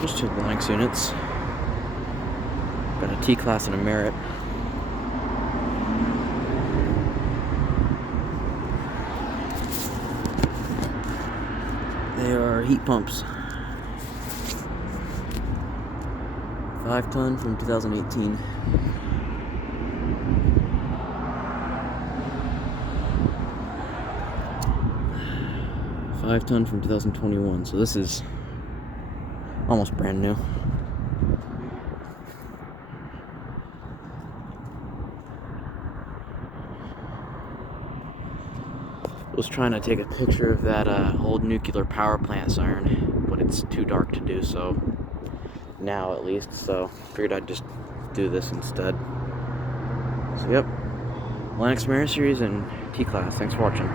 Just two Lennox units. Got a T-Class and a Merit. They are heat pumps. 5-ton from 2018. Five-ton from 2021. So this is almost brand new. Was trying to take a picture of that old nuclear power plant siren, but it's too dark to do so now, at least, so figured I'd just do this instead. So yep, Lennox Merit Series and T-Class. Thanks for watching.